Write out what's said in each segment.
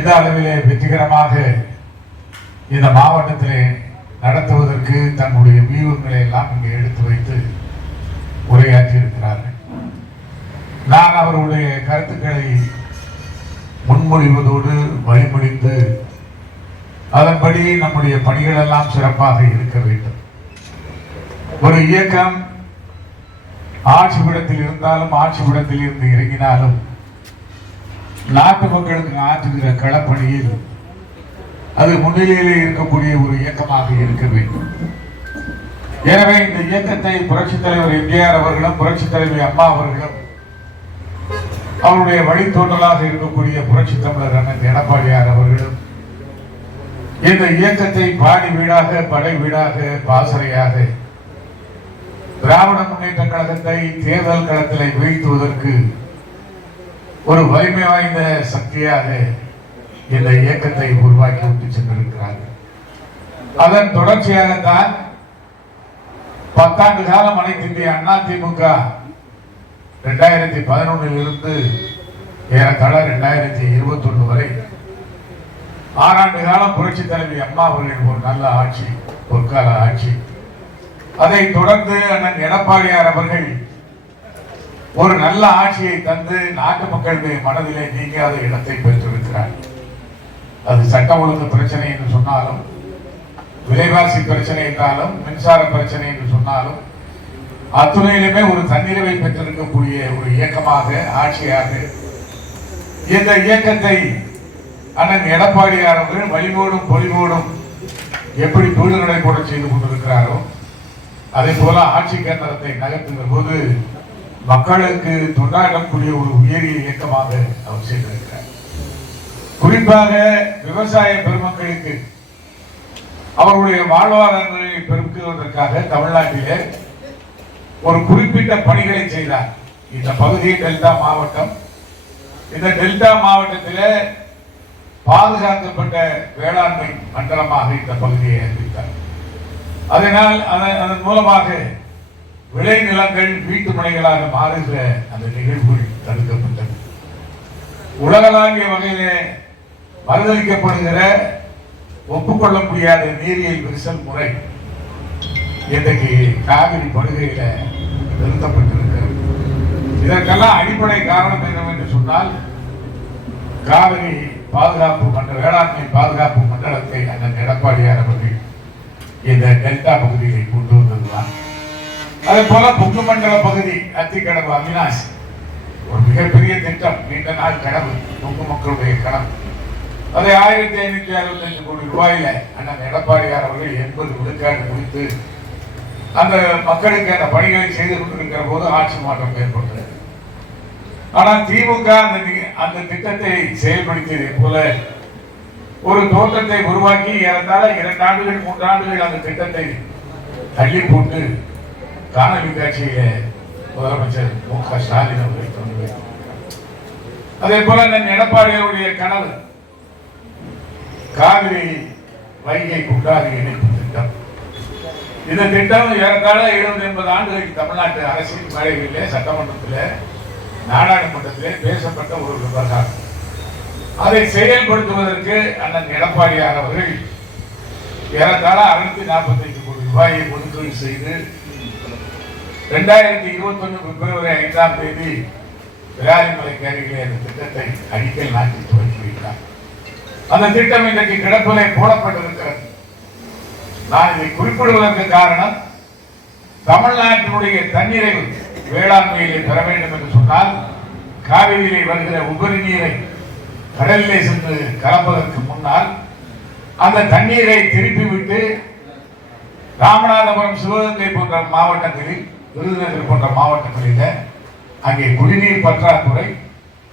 எந்த அளவிலே வெற்றிகரமாக இந்த மாவட்டத்திலே நடத்துவதற்கு தன்னுடைய வியூகங்களை எல்லாம் இங்கே எடுத்து வைத்து உரையாற்றி இருக்கிறார்கள். நான் அவர்களுடைய கருத்துக்களை முன்மொழிவதோடு வழிமொழிந்து அதன்படி நம்முடைய பணிகள் எல்லாம் சிறப்பாக இருக்க வேண்டும். ஒரு இயக்கம் ஆட்சிபுடத்தில் இருந்தாலும் ஆட்சிபுடத்தில் இருந்து இறங்கினாலும் நாட்டு மக்களுக்கு ஆற்றுகிற களப்பணியில் அது முன்னிலையிலே இருக்கக்கூடிய ஒரு இயக்கமாக இருக்க வேண்டும். எனவே இந்த இயக்கத்தை புரட்சித் தலைவர் எம்ஜிஆர் அவர்களும் புரட்சித் தலைவி அம்மா அவர்களும் அவருடைய வழித்தோன்றலாக இருக்கக்கூடிய புரட்சி தமிழர் அண்ணன் எடப்பாடியார் அவர்களும் இந்த இயக்கத்தை பாடி வீடாக படை வீடாக பாசறையாக திராவிட முன்னேற்ற கழகத்தை தேர்தல் களத்திலே வீழ்த்துவதற்கு ஒரு வலிமை வாய்ந்த சக்தியாக இந்த இயக்கத்தை உருவாக்கி விட்டு சென்றிருக்கிறார்கள். அதன் தொடர்ச்சியாகத்தான் 10 ஆண்டு காலம் அனைத்து இந்திய அண்ணா திமுக 2011 இருந்து ஏறத்தாழ 2021 வரை 6 ஆண்டு காலம் புரட்சி தலைவி அம்மா அவர்களின் ஒரு நல்ல ஆட்சி, பொற்கால ஆட்சி. அதை தொடர்ந்து அண்ணன் எடப்பாடியார் அவர்கள் ஒரு நல்ல ஆட்சியை தந்து நாட்டு மக்களுடைய மனதிலே நீங்காத இடத்தை பெற்றிருக்கிறார். அது சட்ட ஒழுங்கு பிரச்சனை என்று சொன்னாலும், விலைவாசி பிரச்சனை என்றாலும், மின்சார பிரச்சனை என்று சொன்னாலும், அத்துணையிலுமே ஒரு தன்னிறைவை பெற்றிருக்கக்கூடிய ஒரு இயக்கமாக ஆட்சியாக இந்த இயக்கத்தை அண்ணன் எடப்பாடியார் அவர்கள் வழிமோடும் பொலிவோடும் எப்படி வீடு நடைபோட செய்து கொண்டிருக்கிறாரோ அதே போல ஆட்சி கேந்திரத்தை நகர்த்துகிற போது மக்களுக்கு தொண்டாடக்கூடிய ஒரு உயரிய இயக்கமாக அவர் செய்திருக்கிறார். குறிப்பாக விவசாய பெருமக்களுக்கு அவருடைய வாழ்வாதாரங்களை பெருக்குவதற்காக தமிழ்நாட்டிலே ஒரு குறிப்பிட்ட பணிகளை செய்தார். இந்த பகுதி டெல்டா மாவட்டம். இந்த டெல்டா மாவட்டத்திலே பாதுகாக்கப்பட்ட வேளாண்மை மண்டலமாக இந்த பகுதியை அறிவித்தார். அதனால் அதன் மூலமாக விளைநிலங்கள் வீட்டு மனைகளாக மாறுகிற அந்த நிகழ்வுகள் தடுக்கப்பட்டது. உலகளாவிய வகையிலே மறுதளிக்கப்படுகிற ஒப்புக்கொள்ள முடியாத நீரியல் விரிசல் முறை இன்றைக்கு காவிரி படுகையில நிறுத்தப்பட்டிருக்கிறது. இதற்கெல்லாம் அடிப்படை காரணம் என்னவென்று சொன்னால், காவிரி பாதுகாப்பு மண்டல வேளாண்மை பாதுகாப்பு மண்டலத்தை அண்ணன் எடப்பாடியார் அவர்கள் இந்த டெல்டா பகுதியை கொண்டு வந்ததுதான். அதே போல பொங்கு மண்டல பகுதி அத்திக்கடவு அவினாசி ஒரு மிகப்பெரிய திட்டம், நீண்ட நாள் கனவு, பொங்கு மக்களுடைய கனவு. அதை 1565 கோடி ரூபாயில அண்ணன் எடப்பாடியார் அவர்கள் 80 விழுக்காடு முடித்து அந்த மக்களுக்கு அந்த பணிகளை செய்து கொண்டிருக்கிற போது ஆட்சி மாற்றம் ஏற்பட்டது. ஆனால் திமுக அந்த திட்டத்தை செயல்படுத்தியதை போல ஒரு தோற்றத்தை உருவாக்கி ஏறத்தாழ 2 ஆண்டுகள் 3 ஆண்டுகள் அந்த திட்டத்தை தள்ளி போட்டு காணொலி காட்சியில முதலமைச்சர் மு.க. ஸ்டாலின் அவர்கள் தொடங்கி வைத்தார். அதே போல எடப்பாடியாருடைய கனவு காவிரி வைகை குண்டாறு இணைப்பு திட்டம். இந்த திட்டம் ஏறத்தாழ 70-80 ஆண்டுகள் தமிழ்நாட்டு அரசியல் மேடைகளிலே, சட்டமன்றத்திலே, நாடாளுமன்றத்திலே பேசப்பட்ட ஒரு விவகாரம். அதை செயல்படுத்துவதற்கு அண்ணன் எடப்பாடியார் அவர்கள் ஏறத்தாழ 645 கோடி ரூபாயை ஒதுக்கீடு செய்து 2021 பிப்ரவரி 5ஆம் தேதி விராலிமலைக்கு அருகிலே அந்த திட்டத்தை அடிக்கல் நாட்டி துவக்கி வைத்தார். அந்த திட்டம் இன்றைக்கு கிடப்பிலே போடப்பட்டிருக்கிறது. நான் இதை குறிப்பிடுவதற்கு காரணம், தமிழ்நாட்டினுடைய தன்னிறைவு வேளாண்மையிலே பெற வேண்டும் என்று சொன்னால் காவிரியிலே வருகிற உபரி நீரை கடலிலே சென்று கலப்பதற்கு முன்னால் அந்த தண்ணீரை திருப்பிவிட்டு ராமநாதபுரம், சிவகங்கை போன்ற மாவட்டங்களில், விருதுநகர் போன்ற மாவட்டங்களில் அங்கே குடிநீர் பற்றாக்குறை,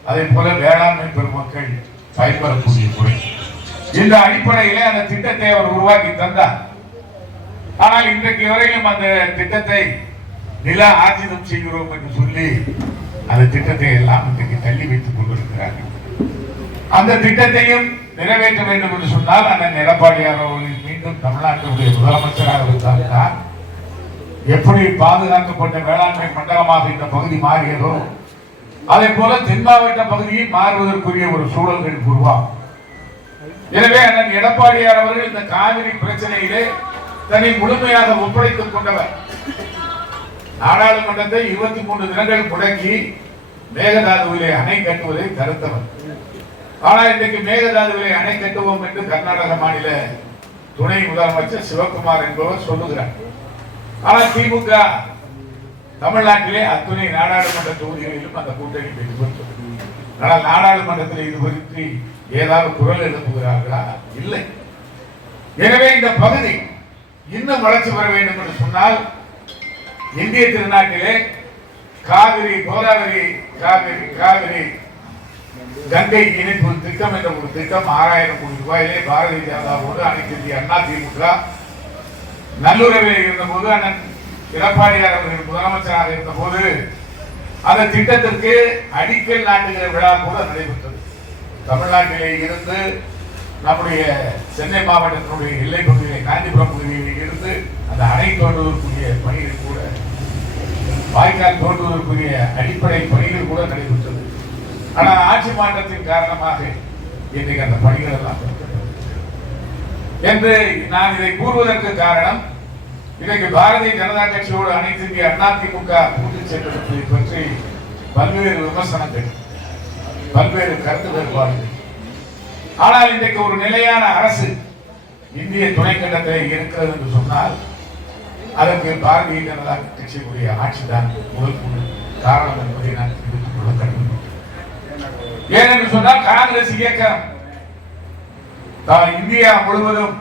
அதே போல வேளாண்மை பெருமக்கள் பயன்பெறக்கூடிய குறை. இந்த அடிப்படையிலே அந்த திட்டத்தை அவர் உருவாக்கி தந்தார். ஆனால் இன்றைக்கு வரையிலும் அந்த திட்டத்தை நில ஆர்ஜிதம் செய்கிறோம் என்று சொல்லி அந்த திட்டத்தை எல்லாம் இன்றைக்கு தள்ளி வைத்துக் கொண்டிருக்கிறார்கள். அந்த திட்டத்தையும் நிறைவேற்ற வேண்டும் என்று சொன்னால் அண்ணன் எடப்பாடியார் அவர்கள் மீண்டும் தமிழ்நாட்டினுடைய முதலமைச்சராக இருந்தால்தான் எப்படி பாதுகாக்கப்பட்ட வேளாண்மை மண்டலமாக இந்த பகுதி மாறியதோ அதே போல தென் மாவட்ட பகுதியை மாறுவதற்குரிய ஒரு சூழல்கள் உருவாகும். எனவே அண்ணன் எடப்பாடியார் அவர்கள் இந்த காவிரி பிரச்சனையிலே தன்னை முழுமையாக ஒப்படைத்துக் கொண்டவர். நாடாளுமன்றத்தை 23 தினங்கள் முடக்கி மேகதாதுவிலே அணை கட்டுவதை தடுத்தவர். ஆனால் இன்றைக்கு மேகதாதுவிலே அணை கட்டுவோம் என்று கர்நாடக மாநில துணை முதலமைச்சர் சிவகுமார் என்பவர் சொல்லுகிறார். ஆனால் திமுக தமிழ்நாட்டிலே அத்துணை நாடாளுமன்ற தொகுதிகளிலும் அந்த கூட்டணி வெற்றி பெற்றது. ஆனால் நாடாளுமன்றத்தில் இது குறித்து ஏதாவது குரல் எழுப்புகிறார்களா? இல்லை. எனவே இந்த பகுதி இன்னும் வளர்ச்சி பெற வேண்டும் என்று சொன்னால் இந்திய திருநாட்டிலே காவிரி கோதாவரி காவிரி கங்கை இணைப்பு திட்டம் என்ற ஒரு திட்டம் 6000 கோடி ரூபாயிலே பாரதிய ஜனதாவோடு அனைத்து இந்திய அண்ணா திமுக நல்லுறவில் இருந்தபோது அண்ணன் எடப்பாடியார் அவர்கள் முதலமைச்சராக இருந்த போது அந்த திட்டத்திற்கு அடிக்கல் நாட்டுகிற விழா கூட நடைபெற்றது. தமிழ்நாட்டிலே இருந்து நம்முடைய சென்னை மாவட்டத்தினுடைய எல்லை பகுதியிலே காஞ்சிபுரம் பகுதியில் இருந்து அந்த அணை தோன்றுவதற்குரிய பணிகள் கூட வாய்க்கால் தோன்றுவதற்குரிய அடிப்படை பணிகள் கூட நடைபெற்றது. ஆனால் ஆட்சி மாற்றத்தின் காரணமாக இன்றைக்கு அந்த பணிகள் எல்லாம் என்று நான் இதை கூறுவதற்கு காரணம், இன்றைக்கு பாரதிய ஜனதா கட்சியோடு அனைத்து இந்திய அண்ணா திமுக கூட்டு சென்றதை பற்றி பல்வேறு விமர்சனங்கள், பல்வேறு கருத்து வேறுபாடுகள். ஆனால் இன்றைக்கு ஒரு நிலையான அரசு இந்திய துணைக்கண்டத்தில் இருக்கிறது என்று சொன்னால் அதற்கு பாரதிய ஜனதா கட்சியுடைய ஆட்சிதான் முதல் காரணம் என்பதை நான் தெரிவித்துக் கொள்ள கடமைப்பட்டேன். ஏனென்று சொன்னால் காங்கிரஸ் இயக்கம் இந்தியா முழுவதும்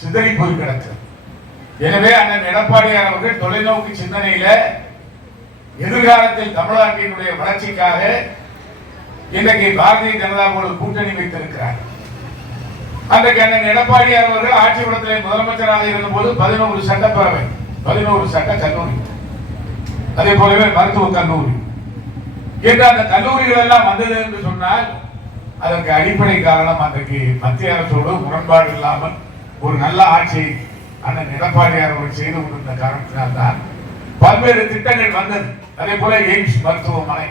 சிதறி போய் கிடக்கிறது. எனவே அண்ணன் எடப்பாடியார் அவர்கள் தொலைநோக்கு சிந்தனையில எதிர்காலத்தில் தமிழ்நாட்டினுடைய வளர்ச்சிக்காக இன்றைக்கு பாரதிய ஜனதாவோடு கூட்டணி வைத்திருக்கிறார். அன்றைக்கு அண்ணன் எடப்பாடியார் அவர்கள் ஆட்சி படத்திலே முதலமைச்சராக இருந்தபோது 11 சட்டப்பேரவை, 11 சட்ட கல்லூரி, அதே போலவே மருத்துவ கல்லூரி என்று அந்த கல்லூரிகள் எல்லாம் வந்தது என்று சொன்னால் அதற்கு அடிப்படை காரணம் அன்றைக்கு மத்திய அரசோடு முரண்பாடு இல்லாமல் ஒரு நல்ல ஆட்சி அண்ணன் எடப்பாடியார் அவர்கள் செய்து கொண்டிருந்த காரணத்தினால்தான் பல்வேறு திட்டங்கள் வந்தது. அதே போல எய்ம்ஸ் மருத்துவமனை,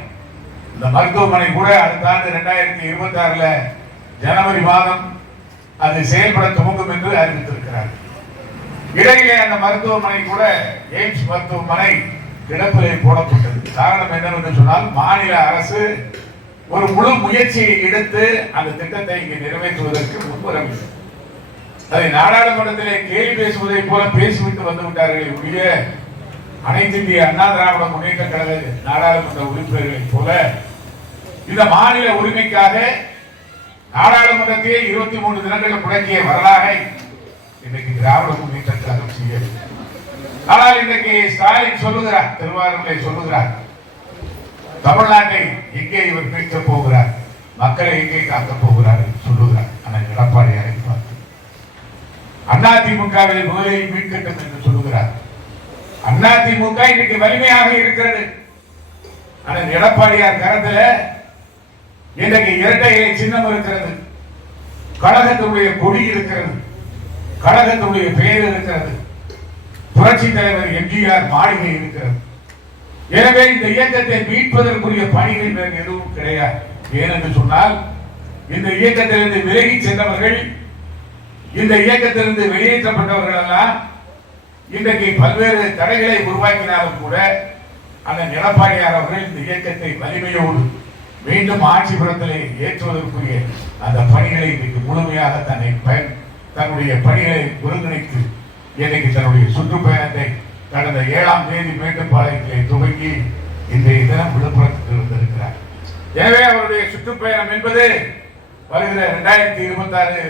இந்த மருத்துவமனை கூட அடுத்த ஆண்டு 2026 ஜனவரி மாதம் அது செயல்பட துவங்கும் என்று அறிவித்திருக்கிறார். இடையிலே அந்த மருத்துவமனை கூட எய்ம்ஸ் மருத்துவமனை கிடப்பிலே போடப்பட்டது. காரணம் என்னவென்று சொன்னால் மாநில அரசு ஒரு முழு முயற்சியை எடுத்து அந்த திட்டத்தை இங்கே நிறைவேற்றுவதற்கு முன்வரவில்லை. அதை நாடாளுமன்றத்திலே கேள்வி பேசுவதை போல பேசிவிட்டு வந்து விட்டார்கள் ஒழிய அனைத்து இந்திய அண்ணா திராவிட முன்னேற்ற கழக நாடாளுமன்ற உறுப்பினர்களை போல இந்த மாநில உரிமைக்காக நாடாளுமன்றத்தையே 23 தினங்கள் முடக்கிய வரலாறை இன்றைக்கு திராவிட முன்னேற்ற கழகம் செய்யவில்லை. ஆனால் இன்றைக்கு ஸ்டாலின் சொல்லுகிறார், திருவாரூரை சொல்லுகிறார், தமிழ்நாட்டை எங்கே இவர் மீட்கப் போகிறார், மக்களை எங்கே காக்கப் போகிறார் சொல்லுகிறார். ஆனால் எடப்பாடியாரை பார்த்து அதிமுகவை முதலில் மீட்கட்டும் என்று சொல்லுகிறார். அதிமுக இன்னைக்கு வலிமையாக இருக்கிறது. ஆனால் எடப்பாடியார் கரத்துல இன்றைக்கு இரட்டை இலை சின்னம் இருக்கிறது, கழகத்தினுடைய கொடி இருக்கிறது, கழகத்தினுடைய பெயர் இருக்கிறது, புரட்சி தலைவர் எம்ஜிஆர் மாளிகை இருக்கிறது. எனவே இந்த இயக்கத்தை மீட்பதற்குரிய பணிகள் வேறு எதுவும் கிடையாது. ஏனென்று சொன்னால் இந்த இயக்கத்திலிருந்து விலகி சென்றவர்கள், இந்த இயக்கத்திலிருந்து வெளியேற்றப்பட்டவர்கள் எல்லாம் இன்றைக்கு பல்வேறு தடைகளை உருவாக்கினாலும் கூட அந்த எடப்பாடியார் அவர்கள் இந்த இயக்கத்தை வலிமையோடு மீண்டும் ஆட்சி புறத்திலே ஏற்றுவதற்குரிய அந்த பணிகளை இன்றைக்கு முழுமையாக தன்னுடைய பணிகளை ஒருங்கிணைத்து இன்னைக்கு தன்னுடைய சுற்றுப்பயணத்தை கடந்த 7ஆம் தேதி மேட்டுப்பாளையத்திலே துவங்கி இன்றைய தினம் விழுப்புரத்துக்கு வந்திருக்கிறார். எனவே அவருடைய சுற்றுப்பயணம் என்பது வருகிற 2026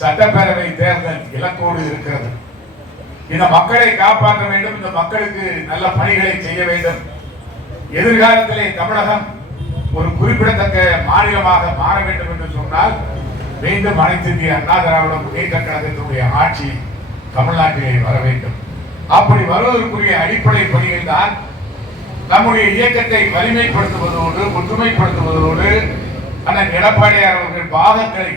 சட்டப்பேரவை தேர்தல் இலக்கோடு இருக்கிறது. இந்த மக்களை காப்பாற்ற வேண்டும், இந்த மக்களுக்கு நல்ல பணிகளை செய்ய வேண்டும். எதிர்காலத்திலே தமிழகம் ஒரு குறிப்பிடத்தக்க மாநிலமாக மாற வேண்டும் என்று சொன்னால் மீண்டும் அனைத்து இந்திய அண்ணா திராவிட முன்னேற்ற கழகத்தினுடைய ஆட்சி தமிழ்நாட்டிலே வர வேண்டும். அப்படி வருவதற்குரிய அடிப்படை பணிகள் தான் நம்முடைய இயக்கத்தை வலிமைப்படுத்துவதோடு ஒற்றுமைப்படுத்துவதோடு அண்ணன் எடப்பாடியார் அவர்கள் பாகங்களை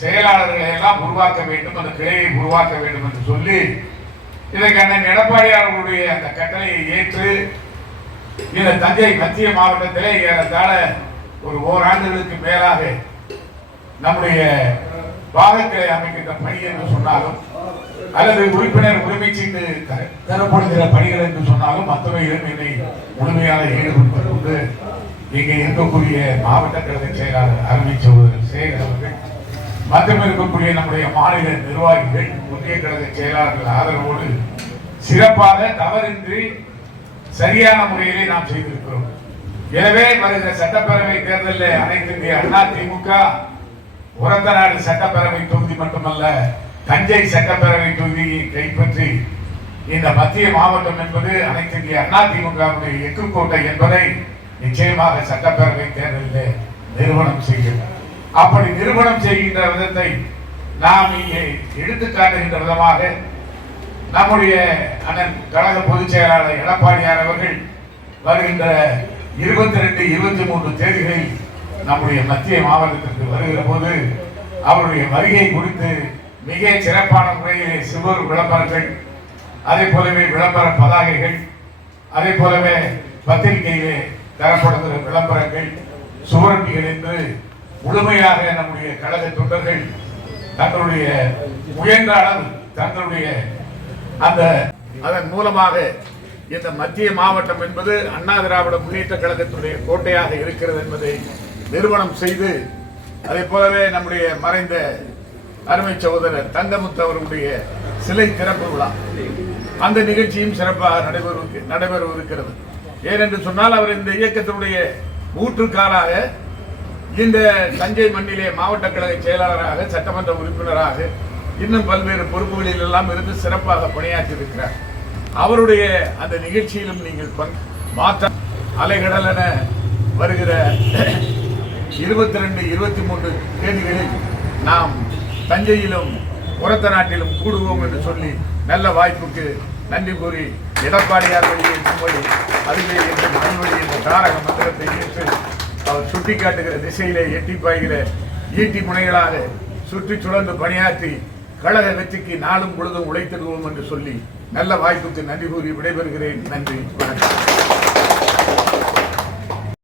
செயலாளர்களை எல்லாம் உருவாக்க வேண்டும், அந்த கிளையை உருவாக்க வேண்டும் என்று சொல்லி இதற்கு அண்ணன் எடப்பாடியார் அவர்களுடைய அந்த கட்டளையை ஏற்று இந்த தஞ்சை மத்திய மாவட்டத்திலே ஏறத்தாழ ஒரு ஓராண்டுகளுக்கு மேலாக நம்முடைய பாகங்களை அமைக்கின்ற பணி என்று சொன்னாலும் அல்லது உறுப்பினர் உரிமை சீட்டு தரப்படுகிற பணிகள் என்று சொன்னாலும் அத்துறையிலும் என்னை முழுமையாக ஈடுபடுத்திக் கொண்டு இங்கே இருக்கக்கூடிய மாவட்ட கழக செயலாளர் அருமை சகோதரர் சேகர் அவர்கள் மற்றும் இருக்கக்கூடிய நம்முடைய மாநில நிர்வாகிகள் ஒன்றிய கழக செயலாளர்கள் ஆதரவோடு சிறப்பாக தவறின்றி சரியான முறையிலே நாம் செய்திருக்கிறோம். எனவே வருகிற சட்டப்பேரவை தேர்தலில் அனைத்து இந்திய அண்ணா திமுக உரத்தநாடு சட்டப்பேரவை தொகுதி மட்டுமல்ல தஞ்சை சட்டப்பேரவை தொகுதியை கைப்பற்றி இந்த மத்திய மாவட்டம் என்பது அனைத்து இந்திய அண்ணா திமுகவுடைய எக்குக்கோட்டை என்பதை நிச்சயமாக சட்டப்பேரவை தேர்தலில் நிறுவனம் செய்யும். அப்படி நிறுவனம் செய்கின்ற விதத்தை நாம் இங்கே எடுத்துக்காட்டுகின்ற விதமாக நம்முடைய அண்ணன் கழக பொதுச் செயலாளர் எடப்பாடியார் அவர்கள் வருகின்ற 22, 23 தேதிகளில் நம்முடைய மத்திய மாவட்டத்திற்கு வருகிற போது அவருடைய வருகை குறித்து மிக சிறப்பான முறையிலே சிவர் விளம்பரங்கள், அதே போலவே விளம்பர பதாகைகள், அதே போலவே பத்திரிகையிலே தரப்படுகிற விளம்பரங்கள், சுவரொட்டிகள் என்று முழுமையாக நம்முடைய கழக தொண்டர்கள் தங்களுடைய முயன்ற அளவு தங்களுடைய அதன் மூலமாக இந்த மத்திய மாவட்டம் என்பது அண்ணா திராவிட முன்னேற்ற கழகத்துடைய கோட்டையாக இருக்கிறது என்பதை நிறுவனம் செய்து, அதே போலவே நம்முடைய மறைந்த அருமை சகோதரர் தங்கமுத்து அவர்களுடைய சிலை திறப்பு விழா அந்த நிகழ்ச்சியும் சிறப்பாக நடைபெறவிருக்கிறது. ஏனென்று சொன்னால் அவர் இந்த இயக்கத்தினுடைய ஊற்றுக்காலாக இந்த தஞ்சை மண்ணிலே மாவட்ட கழக செயலாளராக, சட்டமன்ற உறுப்பினராக, இன்னும் பல்வேறு பொறுப்புகளில் எல்லாம் இருந்து சிறப்பாக பணியாற்றி இருக்கிறார். அவருடைய அந்த நிகழ்ச்சியிலும் நீங்கள் மாற்ற அலைகடல் என வருகிற 22, 23 தேதிகளில் நாம் தஞ்சையிலும் உரத்த நாட்டிலும் கூடுவோம் என்று சொல்லி நல்ல வாய்ப்புக்கு நன்றி கூறி எடப்பாடியார் வழியை முன்வழி அதுவே என்ற நல்வழி என்ற தாரக மந்திரத்தை ஏற்று அவர் சுட்டிக்காட்டுகிற திசையிலே எட்டி பாய்கிற ஈட்டி முனைகளாக சுற்றி சுழந்து பணியாற்றி கழக வெற்றிக்கு நாளும் பொழுதும் உழைத்திடுவோம் என்று சொல்லி நல்ல வாய்ப்புக்கு நன்றி கூறி விடைபெறுகிறேன். நன்றி, வணக்கம்.